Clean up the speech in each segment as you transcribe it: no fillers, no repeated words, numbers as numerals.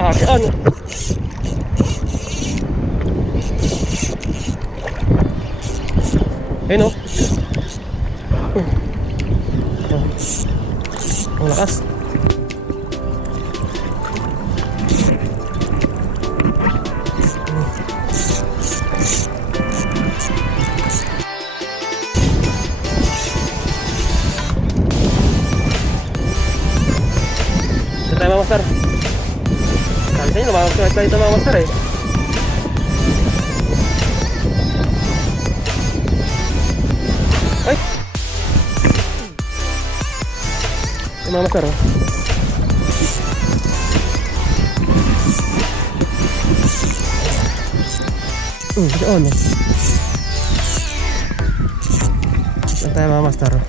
Saan? Ayun o. Ang lakas. Ito tayo mga master. Sabi sa inyo, lumamagsulit tayo ito mga master eh. Ay! Ito mga master oh. Saan oh. Saan tayo mga master oh.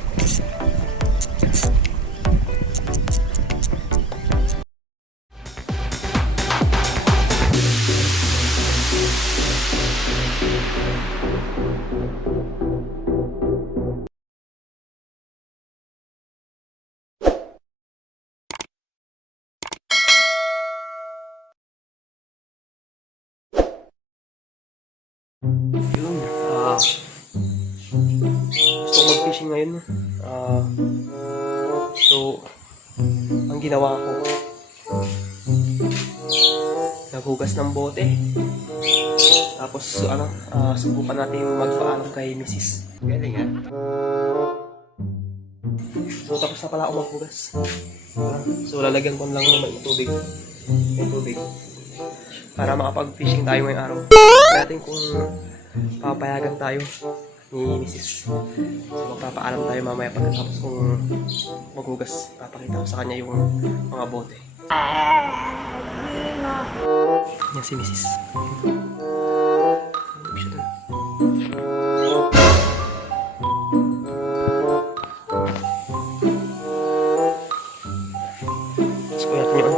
Yun, gusto ko mag-fishing ngayon. So, ang ginawa ko, naghugas ng bote. Tapos, subukan natin magpaalam kay Mrs. Galing ha? So, tapos na pala ako maghugas. So, lalagyan ko lang naman ng tubig. Yung tubig. Para makapag-fishing tayo ngayong araw. Natin kung papayagan tayo ni Mrs. So magpapaalam tayo mamaya pagkatapos kung maghugas. Papakita ko sa kanya yung mga bote. Yan si Mrs. Let's go natin yun.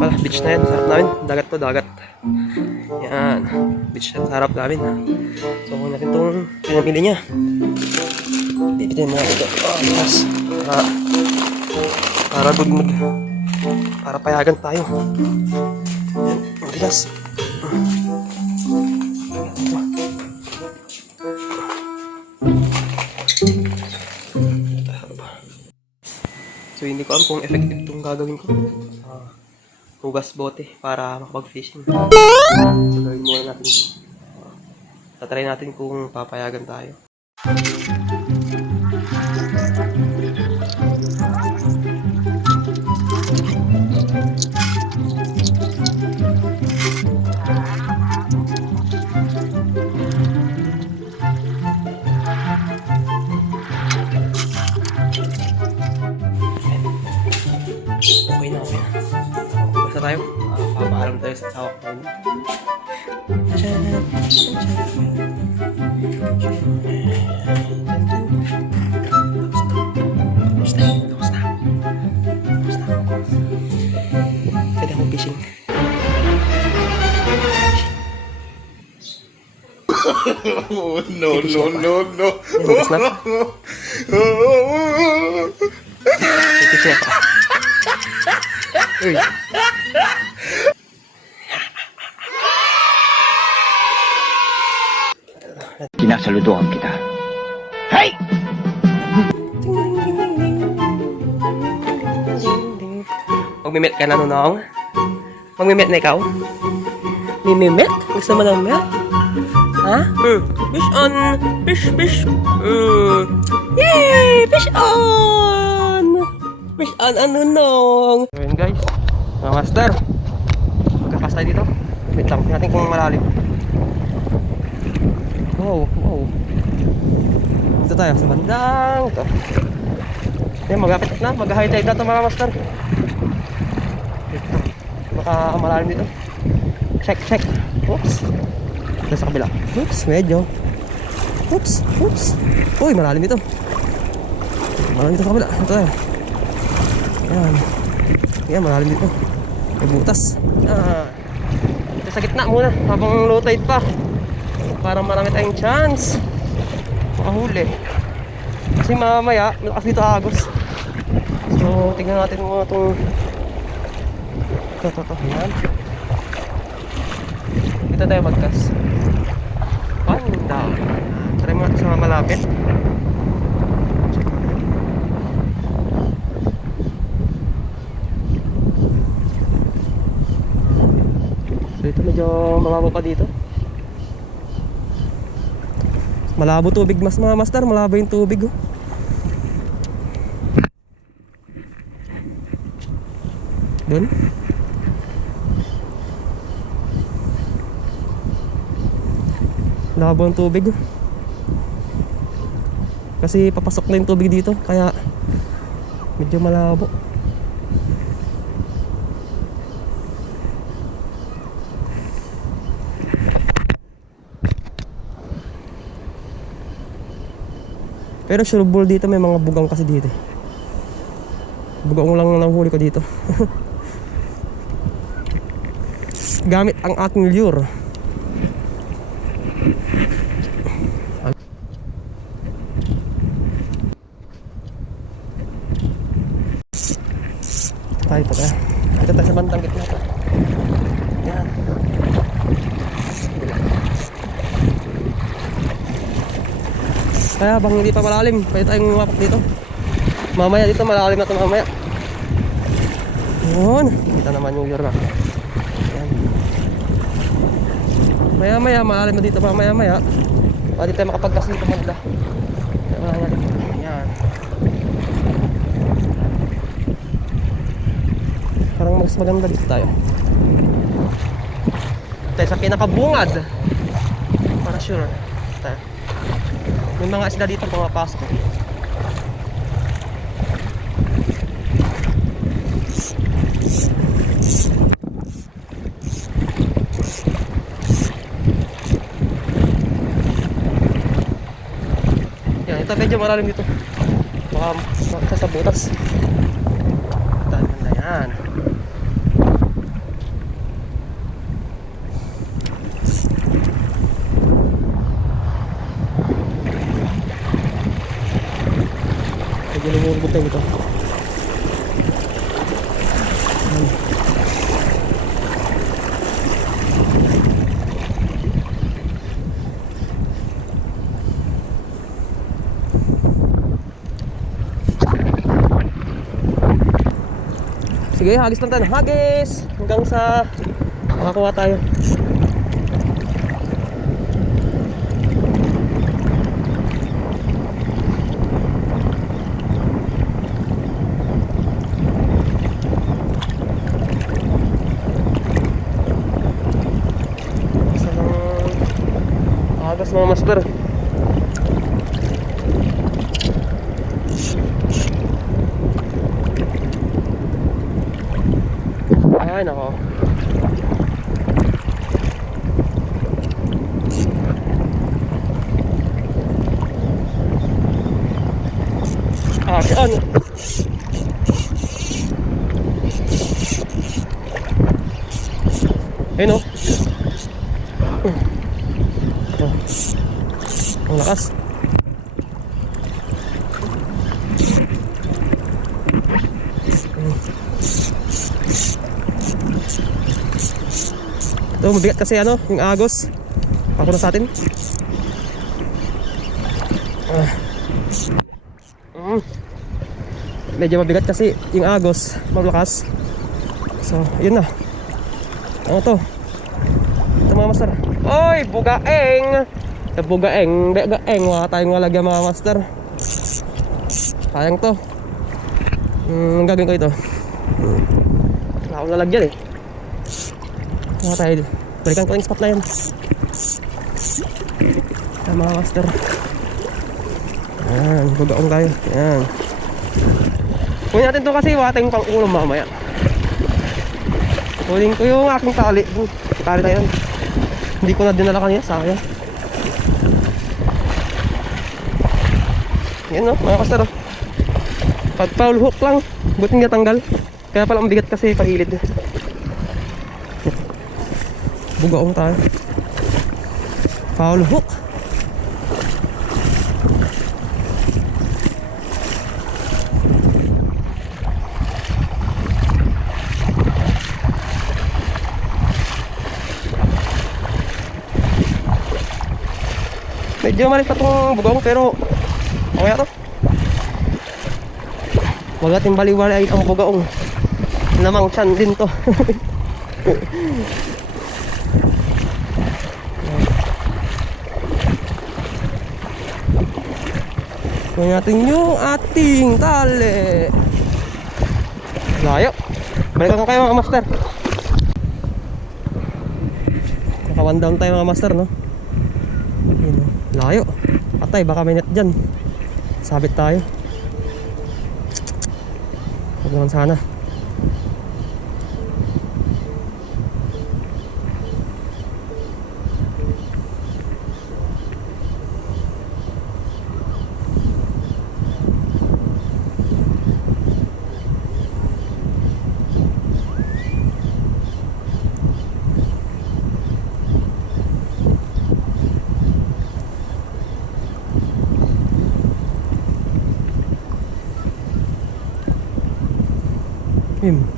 Pala, beach na yan, sa harap namin. Dagat to, dagat. Yan, beach na sa harap namin. So, kung natin itong pinamili niya. Pipitin mo natin ito. Yes. Para good mood. Para payagan tayo. Yan, ang bilas. So, hindi ko alam kung effective itong gagawin ko. Hugas bote para makapag-fishing. So, gawin muna natin ito. Tatry natin kung papayagan tayo. Okay na. Basta tayo, papaalam tayo sa asawa ko. Pwede akong fishing. No. Fishing ako. Uy. Kinasaluduhan kita. Hey! Magmimit ka na, Nunong? Magmimit na ikaw? Mimimit? Gusto mo ng milk? Ha? Fish on! Fish! Yay! Fish on! Fish on, Nunong! So yun guys, mga master. Magkakas tayo dito. Wait lang, tingnan natin kung malalim. Wow. Dito tayo sa bandang ito. Yan, magapit na, mag-high tide na ito mga master. Baka malalim dito. Check. Oops. Ito sa kabila. Oops, medyo. Oops. Uy, malalim dito. Malalim dito sa kabila. Ito tayo. Yan, malalim dito. May butas. Ito sa gitna muna habang low tide pa. Para marami tayong chance makahuli. Kasi mamaya, malakas dito agos. So, tignan natin mga itong ito, yan. Dito tayo magkas. Panda. Try mo natin sa malapit. So, ito medyo mababa pa dito. Malabo tubig mas mga master, malabo yung tubig oh. Doon. Labo ang tubig oh. Kasi papasok na yung tubig dito, kaya medyo malabo. Pero sure ball dito, may mga bugang kasi dito. Bugang lang huli ko dito. Gamit ang aking lure. Tayo pa tayo. Ito tayo sa bandang gitna. Yan. Kaya bang hindi pa malalim, pwede tayong mapak dito. Mamaya dito malalim na ito mamaya. Yun, kita naman yung lure. Yan. Maya maya malalim na dito mamaya. Pwede tayo makapagkas dito manda. Yan. Parang mas maganda dito tayo. Tayo sa pinakabungad. Para sure. Tayo. May mga isda dito pumapasok. Yan, ito medyo malalim dito. Baka sasabutas. Tanda na yan. Medyo lumulubog tayo dito. Sige, hagis lang tayo. Hagis! Hanggang sa makakuha tayo. Hagis mga master. Ay nako. Saan? Ayun oh. Ito. Ang lakas. Ito, mabigat kasi ano, yung agos. Ako na sa atin. Medyo mabigat kasi yung agos, malakas. So, yun na. Ano to? Ito mga master. Oy, bugaeng! Ito bugaeng, bugaeng. Wala tayong malagyan mga master. Sayang to. Ang gagawin ko ito. Wala akong lalagyan eh. Mga tayo, balikan ko yung spot na yan. Ayan mga master. Ayan, bugaong tayo. Ayan. Kunin natin to kasi wala tayong pang ulam mamaya. Kunin ko yung aking tali. Tali tayo. Hindi ko na dinala kanina, sayang. Yan no, mga master. Pag foul hook lang, buti nga tanggal. Kaya pala ang bigat kasi pagilid. Bugaong tayo. Foul hook. Medyo malit pa itong bugong pero okay to. Huwag natin baliwalain ang bugong. Namang tiyan din to. Kunin natin yung ating tali. Layo. Balikan ko kayo mga master. Naka-one down tayo mga master, no? Yun, layo. Patay, baka may net dyan. Sabit tayo. Huwag naman sana.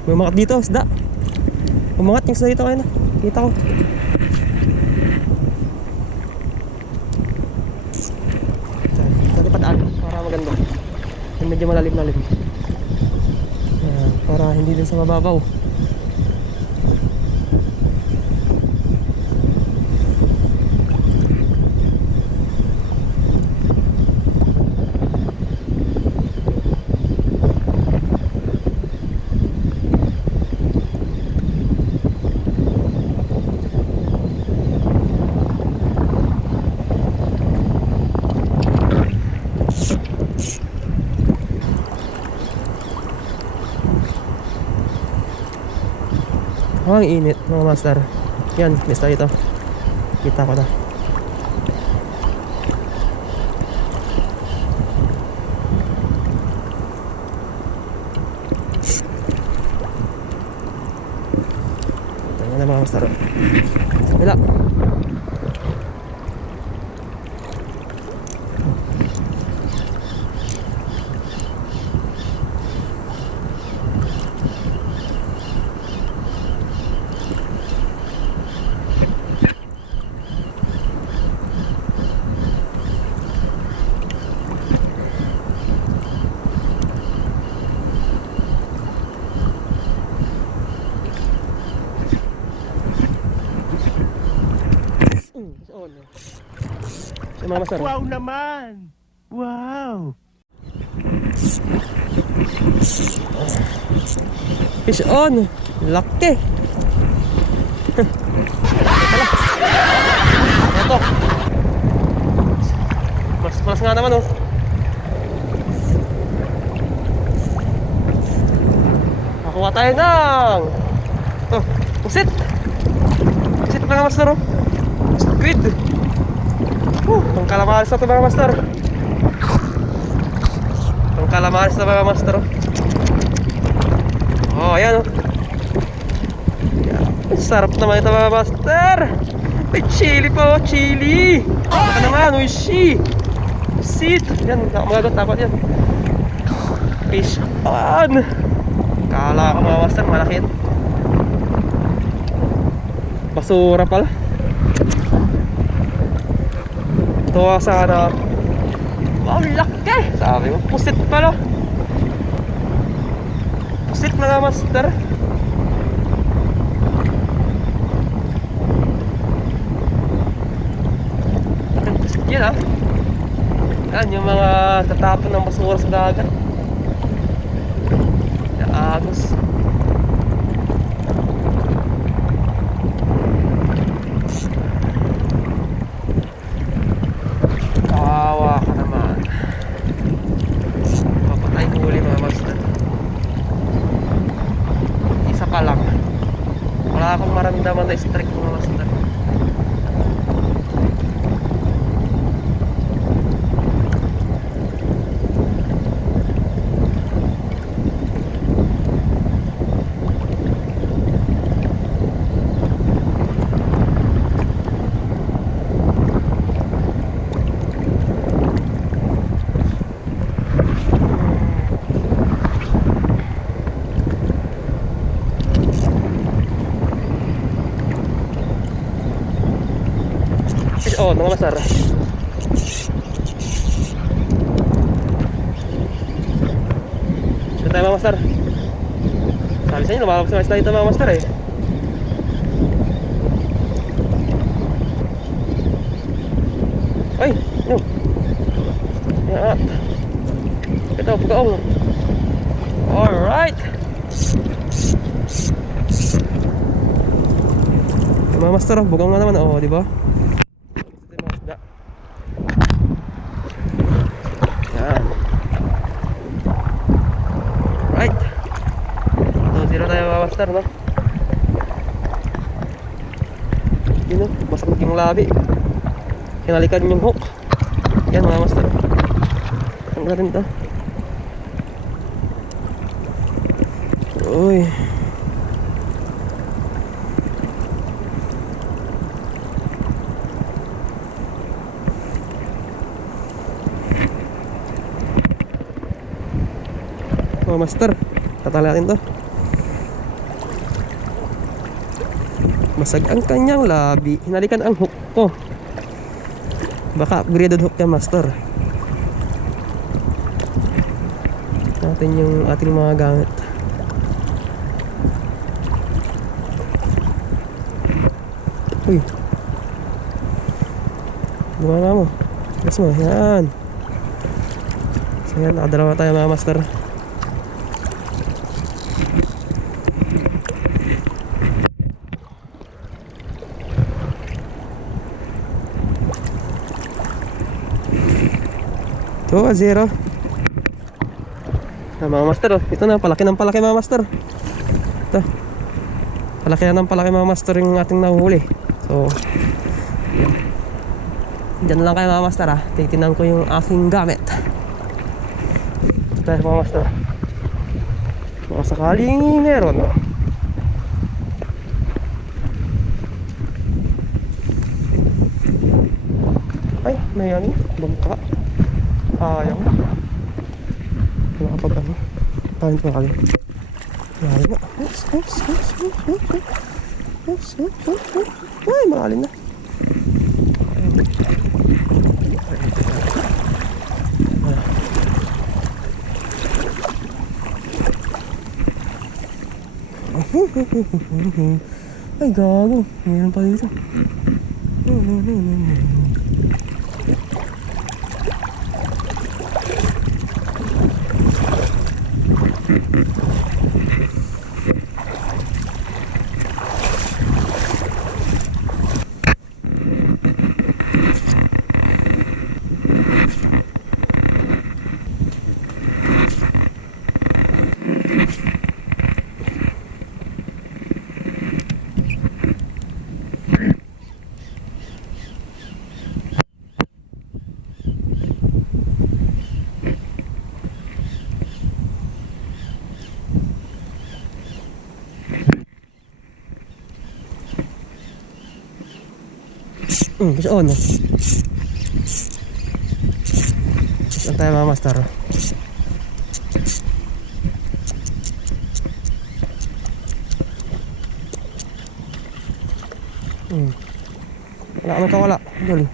May umangat dito, isda. Umangat yung isda dito kayo na. Kita ko. Sa lipadaan para maganda. Yung medyo malalim-lalim. Para hindi din sa mababaw. Oh, ang init mga master. Yan, basta ito. Kita ko na. Ito na mga master. Wala. So, mga master. Wow naman! Wow! Fish on! Laki! Ito! Mas nga naman oh! Nakuha tayo ng ito! Pusit! Pusit mga master oh! Squid! Ang kalamaris na ito mga master! Ang kalamaris na mga master oh! Oh, ayan oh. Sarap naman ito mga master. May chili po, chili. Baka naman, uishi. Sit. Yan, makamagat dapat yan. Fish on. Kala ka mga master, malaki yan. Basura pala. Tuwa sana. Wow, laki. Sabi mo, pusit pala. Pusit mga master. Yan ah. Yan yung mga tatapon ng basura sa dagat. Yan, agos. Kawawa ka naman. Papatay huli mga master. Isa ka lang. Wala akong maramdaman na strike mga master. Oh, mga master. Saan tayo mga master? Sabi sa inyo, lumalabas na isla dito mga master eh. Ay, no. Yan. Ito, pagkaong. Alright. Mga master, bugang nga naman. Oo, di ba? Yan. Right. So, zero tayo mga master, no? Yun, no? Masakit yung labi. Hinalikan yung hook. Yan mga master. Ang galing to. Uy. Mga master, tatali natin to. Masag ang kanyang labi. Hinalikan ang hook ko. Baka upgraded hook yan master. Natin yung ating mga gamit. Uy, gumana mo. Gas mo, yan. So yan, nakadalawa tayo mga master. Ito, 0. Mga master, oh. Ito na, palaki ng palaki mga master. Ito, palaki na ng palaki mga master yung ating nahuhuli. So, dyan lang kayo mga master, ha. Titinan ko yung aking gamit. Ito tayo mga master. Mga sakaling meron. Ay, may ano, bangka. Ayaw. Nakapag ano. Paano ito makali? Malalim na. Ay, malalim na. Ay, gago. Mayroon pa dito. Fish on. Saan tayo mga master? Wala kami kawala. Dali.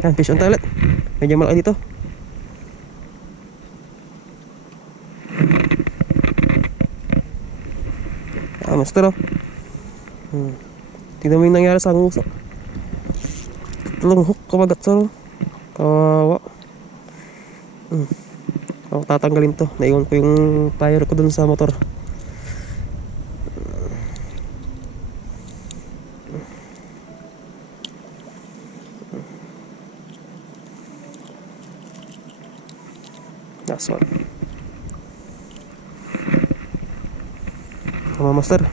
Yan, fish on toilet. Medyo malaki dito. Master, oh. Tingnan mo yung nangyari sa ngusok. Tatlong hook kabagat sa kawawa. Ako tatanggalin to. Naiwan ko yung tire ko dun sa motor. That's one. Sama master.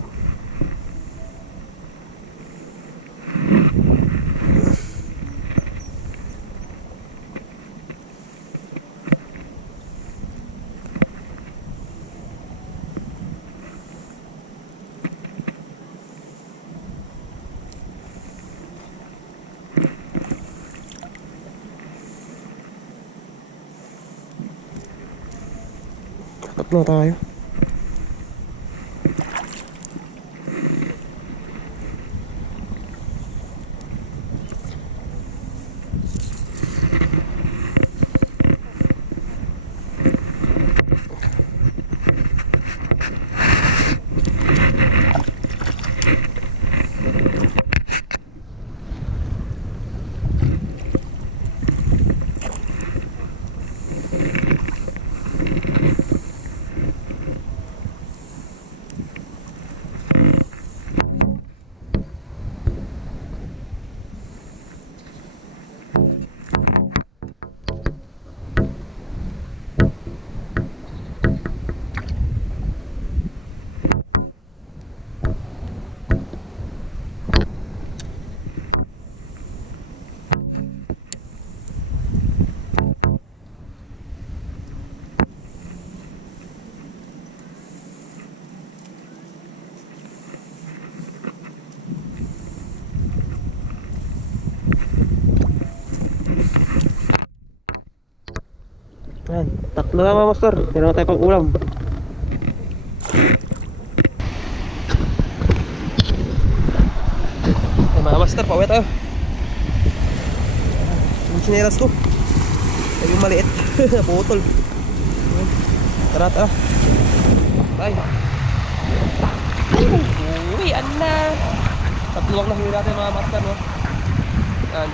Tatlo tayo. Ano na mga master? Meron na tayo pang ulam. Ay, mga master, pauwi tayo. Yung chinelas ko. Ay, yung maliit. Naputol. Tara, tara. Bye. Uwi, na. Tatluwang na huli natin mga master, no? Yan.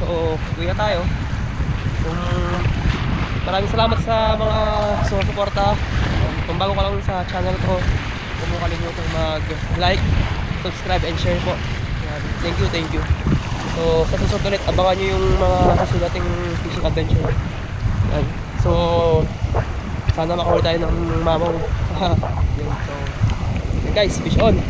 So, uwi na tayo. Maraming salamat sa mga sumusuporta. Kung bago ka lang sa channel ko, huwag mo kalimutan mag-like, subscribe, and share po. Yan. Thank you, thank you. So, sa susunod ulit, abangan nyo yung mga susunod nating fishing adventure. Yan. So, sana makahuli tayo ng mamaw. Yan. So, guys, fish on!